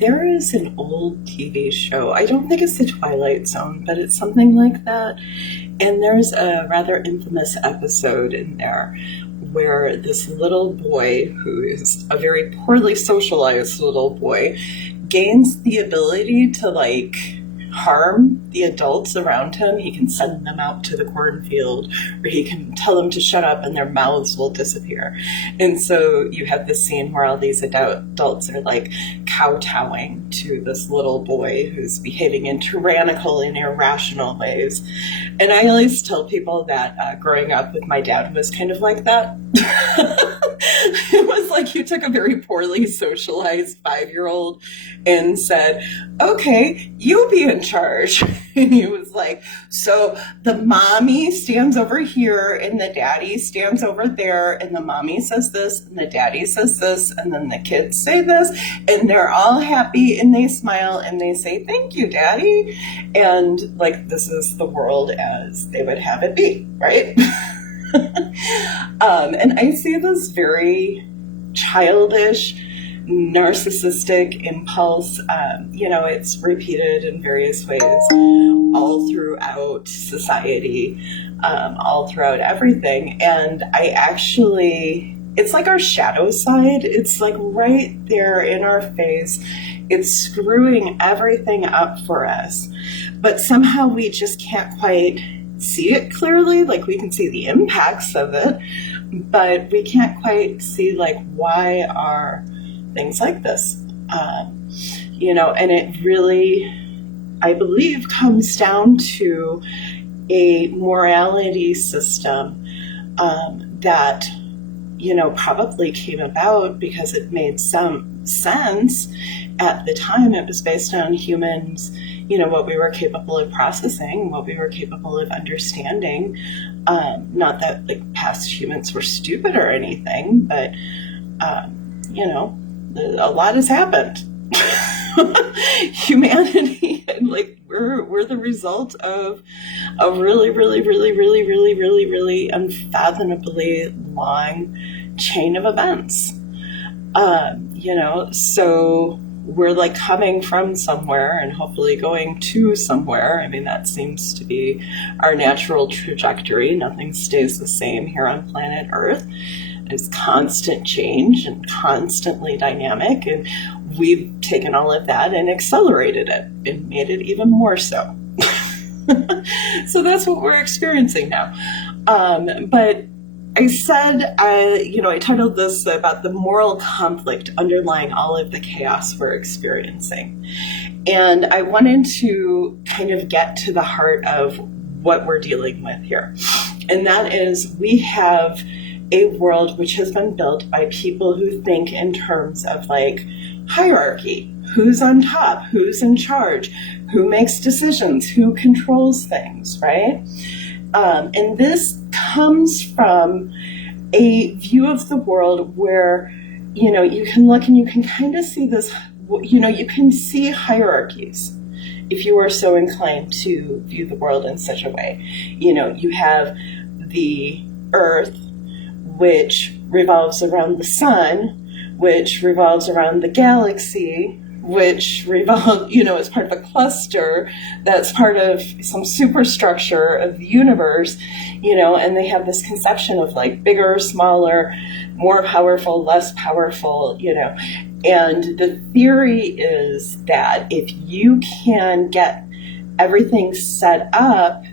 There is an old TV show. I don't think it's The Twilight Zone, but it's something like that. And there's a rather infamous episode in there where this little boy, who is a very poorly socialized little boy, gains the ability to like harm the adults around him. He can send them out to the cornfield, or he can tell them to shut up and their mouths will disappear. And so you have this scene where all these adults are like kowtowing to this little boy who's behaving in tyrannical and irrational ways. And I always tell people that growing up with my dad was kind of like that. It was like you took a very poorly socialized 5-year-old and said, okay, you be in charge. And he was like, so the mommy stands over here and the daddy stands over there, and the mommy says this and the daddy says this, and then the kids say this, and they're all happy and they smile and they say, thank you, daddy. And like, this is the world as they would have it be, right? And I see this very childish, narcissistic impulse. It's repeated in various ways all throughout society, all throughout everything. And it's like our shadow side. It's like right there in our face. It's screwing everything up for us. But somehow we just can't quite see it clearly. Like, we can see the impacts of it, but we can't quite see like, why are things like this? And it really, I believe, comes down to a morality system that, probably came about because it made some sense at the time. It was based on humans, what we were capable of processing, what we were capable of understanding. Not that like past humans were stupid or anything, but, a lot has happened. Humanity, and like we're the result of a really, really, really, really, really, really, really unfathomably long chain of events. So we're like coming from somewhere and hopefully going to somewhere. I mean, that seems to be our natural trajectory. Nothing stays the same here on planet Earth. There's constant change and constantly dynamic, and we've taken all of that and accelerated it and made it even more so. So that's what we're experiencing now. But I said, I titled this about the moral conflict underlying all of the chaos we're experiencing. And I wanted to kind of get to the heart of what we're dealing with here. And that is, we have a world which has been built by people who think in terms of like hierarchy. Who's on top? Who's in charge? Who makes decisions? Who controls things, right? And this comes from a view of the world where, you can look and you can kind of see this, you can see hierarchies if you are so inclined to view the world in such a way. You have the earth, which revolves around the sun, which revolves around the galaxy, which revolves, is part of a cluster that's part of some superstructure of the universe, and they have this conception of like bigger, smaller, more powerful, less powerful, and the theory is that if you can get everything set up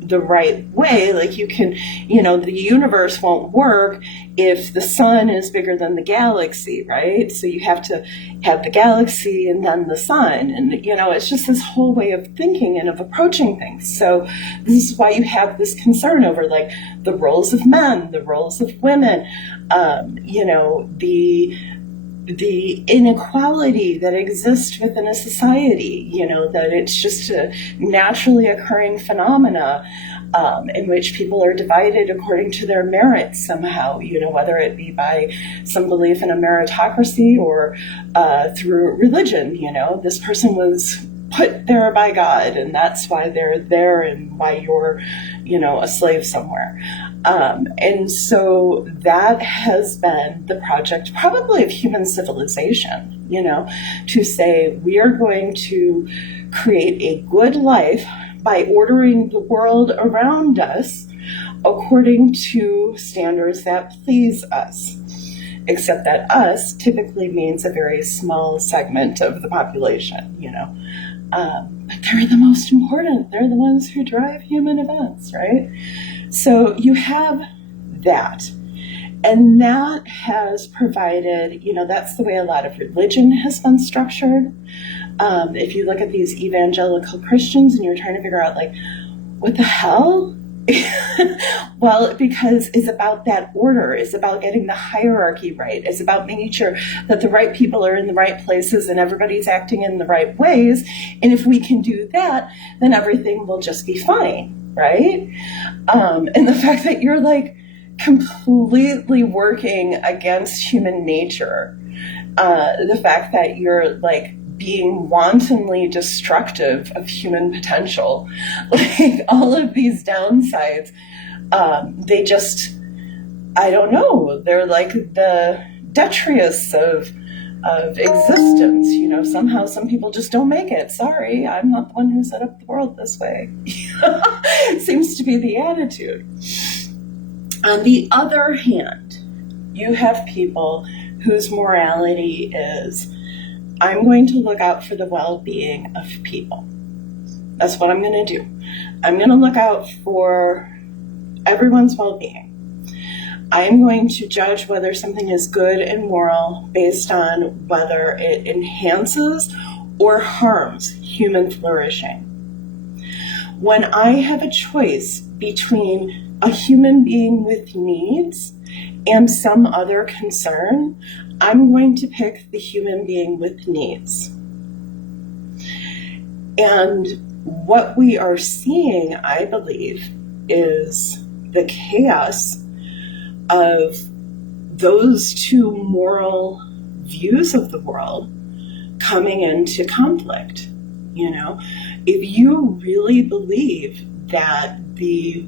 the right way, like you can, the universe won't work if the sun is bigger than the galaxy, right? So you have to have the galaxy and then the sun, and it's just this whole way of thinking and of approaching things. So this is why you have this concern over like the roles of men, the roles of women, the inequality that exists within a society, that it's just a naturally occurring phenomena in which people are divided according to their merits somehow, whether it be by some belief in a meritocracy or through religion. This person was put there by God, and that's why they're there and why you're, a slave somewhere. And so that has been the project probably of human civilization, to say we are going to create a good life by ordering the world around us according to standards that please us. Except that us typically means a very small segment of the population, but they're the most important. They're the ones who drive human events, right? So you have that. And that has provided, that's the way a lot of religion has been structured. If you look at these evangelical Christians and you're trying to figure out, what the hell? Well, because it's about that order. It's about getting the hierarchy right. It's about making sure that the right people are in the right places and everybody's acting in the right ways. And if we can do that, then everything will just be fine, right? And the fact that you're completely working against human nature, the fact that you're being wantonly destructive of human potential, all of these downsides, they just, I don't know, they're the detritus of existence. Somehow some people just don't make it. Sorry, I'm not the one who set up the world this way. Seems to be the attitude. On the other hand, you have people whose morality is, I'm going to look out for the well-being of people. That's what I'm going to do. I'm going to look out for everyone's well-being. I'm going to judge whether something is good and moral based on whether it enhances or harms human flourishing. When I have a choice between a human being with needs and some other concern, I'm going to pick the human being with needs. And what we are seeing, I believe, is the chaos of those two moral views of the world coming into conflict. If you really believe that the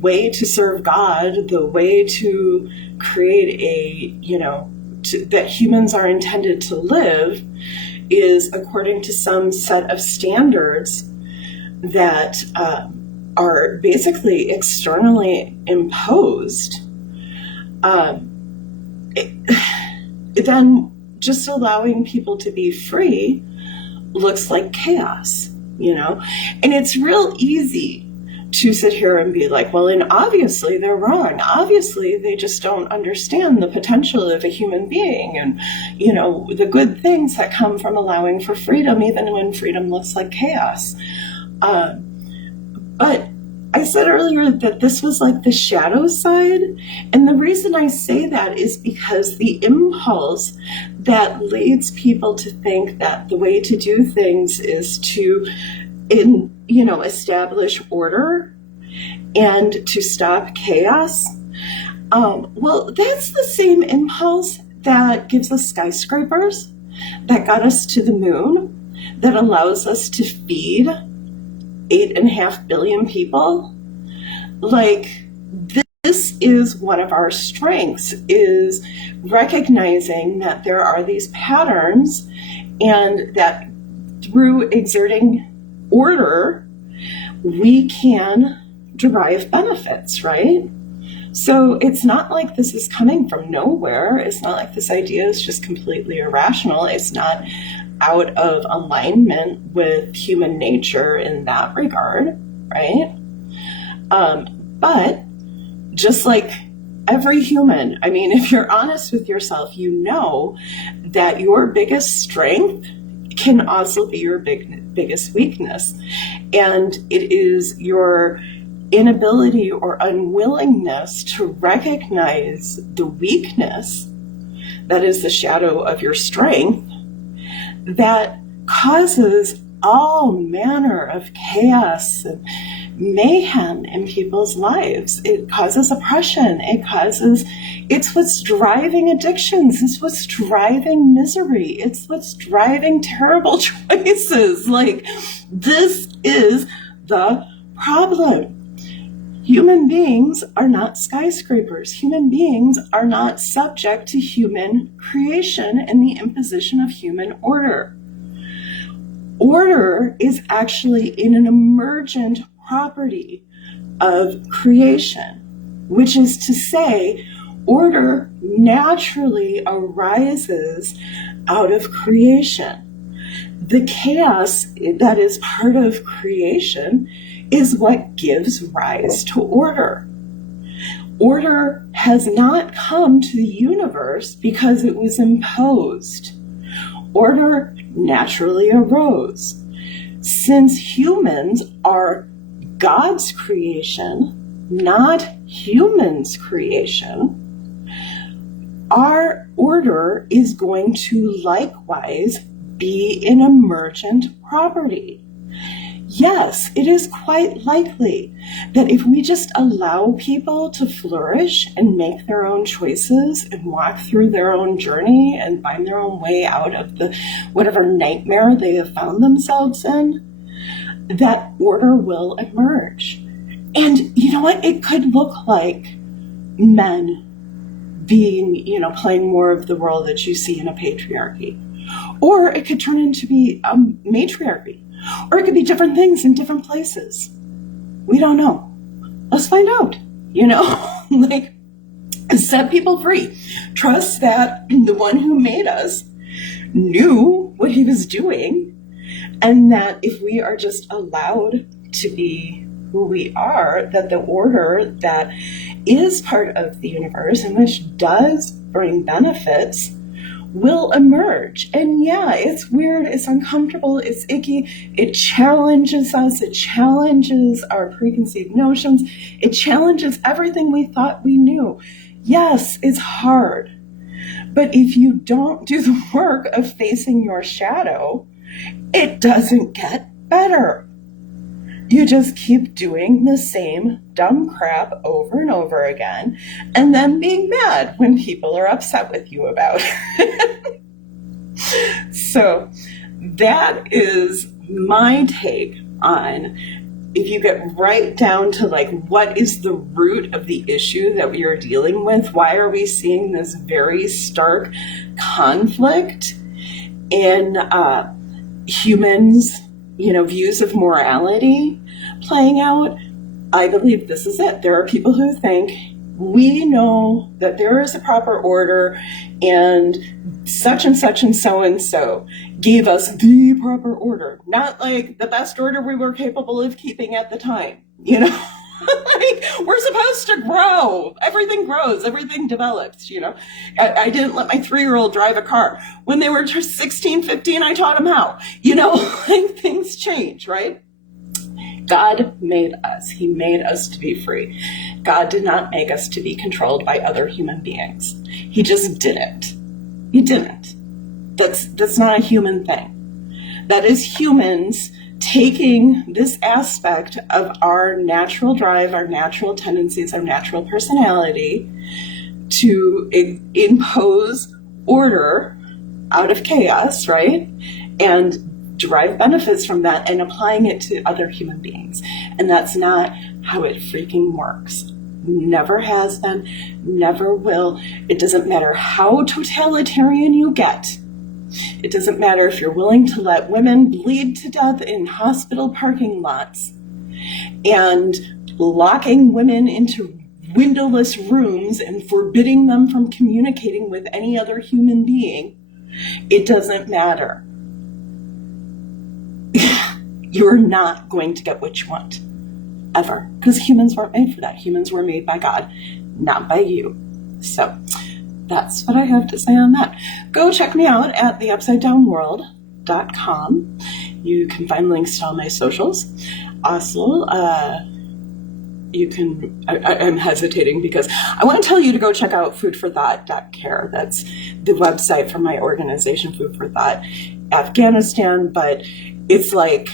way to serve God, the way to create that humans are intended to live is according to some set of standards that are basically externally imposed, then just allowing people to be free looks like chaos, And it's real easy to sit here and be well, and obviously they're wrong. Obviously they just don't understand the potential of a human being and, the good things that come from allowing for freedom, even when freedom looks like chaos. But I said earlier that this was the shadow side. And the reason I say that is because the impulse that leads people to think that the way to do things is to establish order and to stop chaos. Well, that's the same impulse that gives us skyscrapers, that got us to the moon, that allows us to feed 8.5 billion people. This is one of our strengths, is recognizing that there are these patterns and that through exerting order, we can derive benefits, right? So it's not like this is coming from nowhere. It's not like this idea is just completely irrational. It's not out of alignment with human nature in that regard, right? But just like every human, if you're honest with yourself, you know that your biggest strength can also be your biggest weakness. And it is your inability or unwillingness to recognize the weakness that is the shadow of your strength that causes all manner of chaos and mayhem in people's lives. It causes oppression. It causes It's what's driving addictions. It's what's driving misery. It's what's driving terrible choices. Like, this is the problem. Human beings are not skyscrapers. Human beings are not subject to human creation and the imposition of human order. Order is actually in an emergent property of creation, which is to say, order naturally arises out of creation. The chaos that is part of creation is what gives rise to order. Order has not come to the universe because it was imposed. Order naturally arose. Since humans are God's creation, not humans' creation, our order is going to likewise be an emergent property. Yes, it is quite likely that if we just allow people to flourish and make their own choices and walk through their own journey and find their own way out of the whatever nightmare they have found themselves in, that order will emerge. And you know what? It could look like men being, playing more of the role that you see in a patriarchy. Or it could turn into be a matriarchy. Or it could be different things in different places. We don't know. Let's find out, like, set people free. Trust that the one who made us knew what he was doing, and that if we are just allowed to be who we are, that the order that is part of the universe and which does bring benefits will emerge. And yeah, it's weird, it's uncomfortable, it's icky, it challenges us, it challenges our preconceived notions, it challenges everything we thought we knew. Yes, it's hard. But if you don't do the work of facing your shadow, it doesn't get better. You just keep doing the same dumb crap over and over again, and then being mad when people are upset with you about it. So that is my take on, if you get right down to like, what is the root of the issue that we are dealing with? Why are we seeing this very stark conflict in humans' views of morality playing out? I believe this is it. There are people who think we know that there is a proper order, and such and so gave us the proper order, not like the best order we were capable of keeping at the time. Like, we're supposed to grow. Everything grows. Everything develops, I didn't let my 3-year-old drive a car. When they were 16, 15, I taught them how. Like, things change, right? God made us. He made us to be free. God did not make us to be controlled by other human beings. He just didn't. He didn't. That's not a human thing. That is humans taking this aspect of our natural drive, our natural tendencies, our natural personality to impose order out of chaos, right? And derive benefits from that and applying it to other human beings. And that's not how it freaking works. Never has been, never will. It doesn't matter how totalitarian you get. It doesn't matter if you're willing to let women bleed to death in hospital parking lots and locking women into windowless rooms and forbidding them from communicating with any other human being. It doesn't matter. You're not going to get what you want, ever, because humans weren't made for that. Humans were made by God, not by you. So that's what I have to say on that. Go check me out at theupsidedownworld.com. You can find links to all my socials. Also, I'm hesitating because I want to tell you to go check out foodforthought.care. That's the website for my organization, Food for Thought Afghanistan, but it's like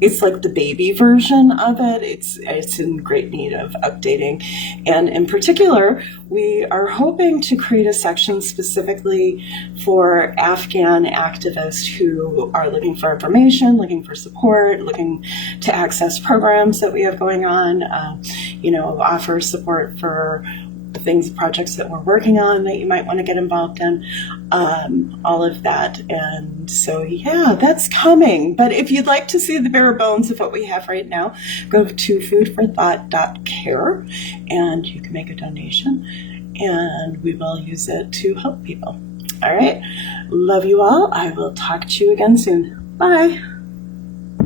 it's like the baby version of it. It's in great need of updating. And in particular, we are hoping to create a section specifically for Afghan activists who are looking for information, looking for support, looking to access programs that we have going on, offer support for the things, projects that we're working on that you might want to get involved in, all of that. And so, yeah, that's coming. But if you'd like to see the bare bones of what we have right now, go to foodforthought.care and you can make a donation and we will use it to help people. All right. Love you all. I will talk to you again soon. Bye.